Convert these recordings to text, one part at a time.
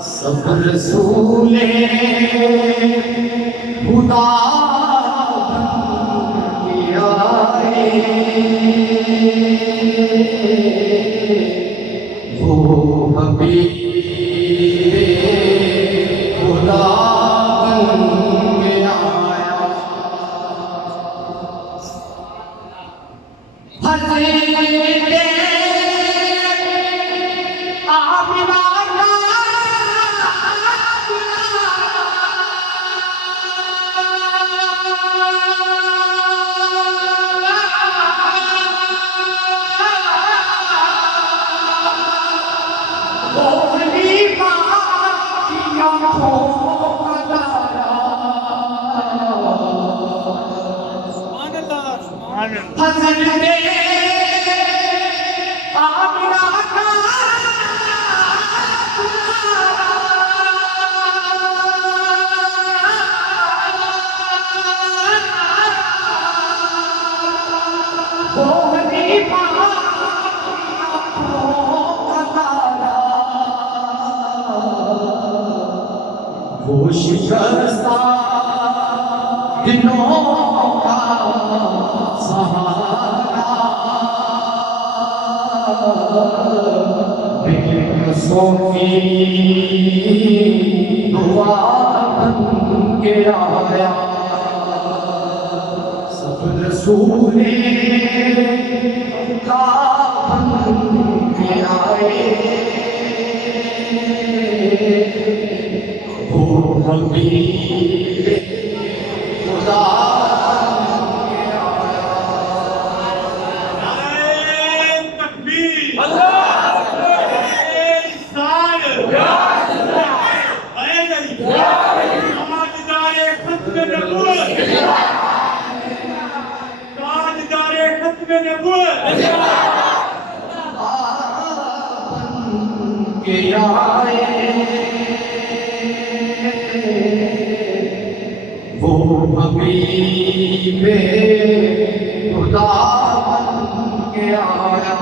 سب رسول خدا بن کے آئے، وہ حبیب خدا بن کے آیا۔ حضرت آمنہ وہ شکستہ دنوں کا سہارا، بےکسوں کی دعا بن کے آیا۔ سب رسول خدا بن کے آئے، وہ حبیب خدا بن کے آیا۔ نعرہ تکبیر، اللہ اکبر، تاجدار ختم نبوت، تاجدار ختم نبوت بن کے آئے، وہ حبیب خدا بن کے آیا۔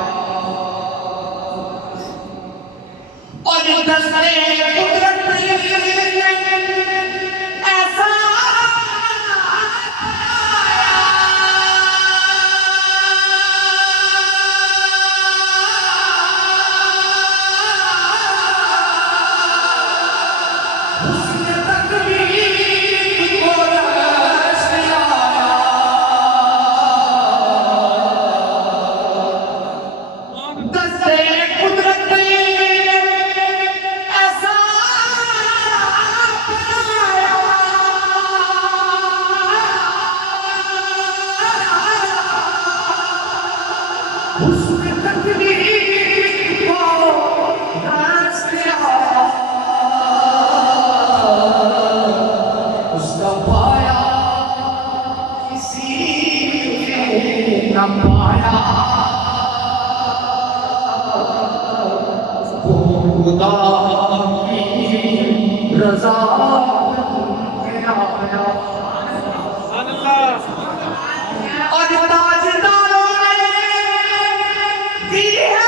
اور دستے قدرت ایسا خدا کی رضا بن کے آیا۔ اور تاجداروں نے دی ہے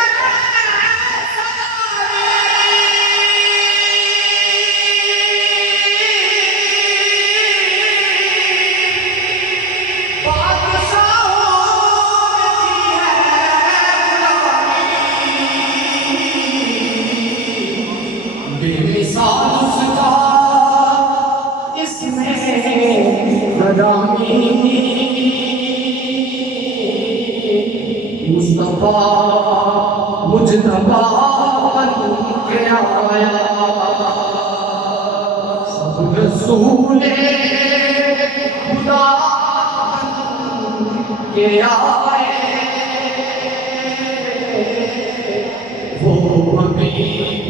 بے مثال اس کا اس میں غلامی، مصطفیٰ مجتبیٰ بن کے آیا۔ سب رسول خدا بن کے آئے، ہو حبیب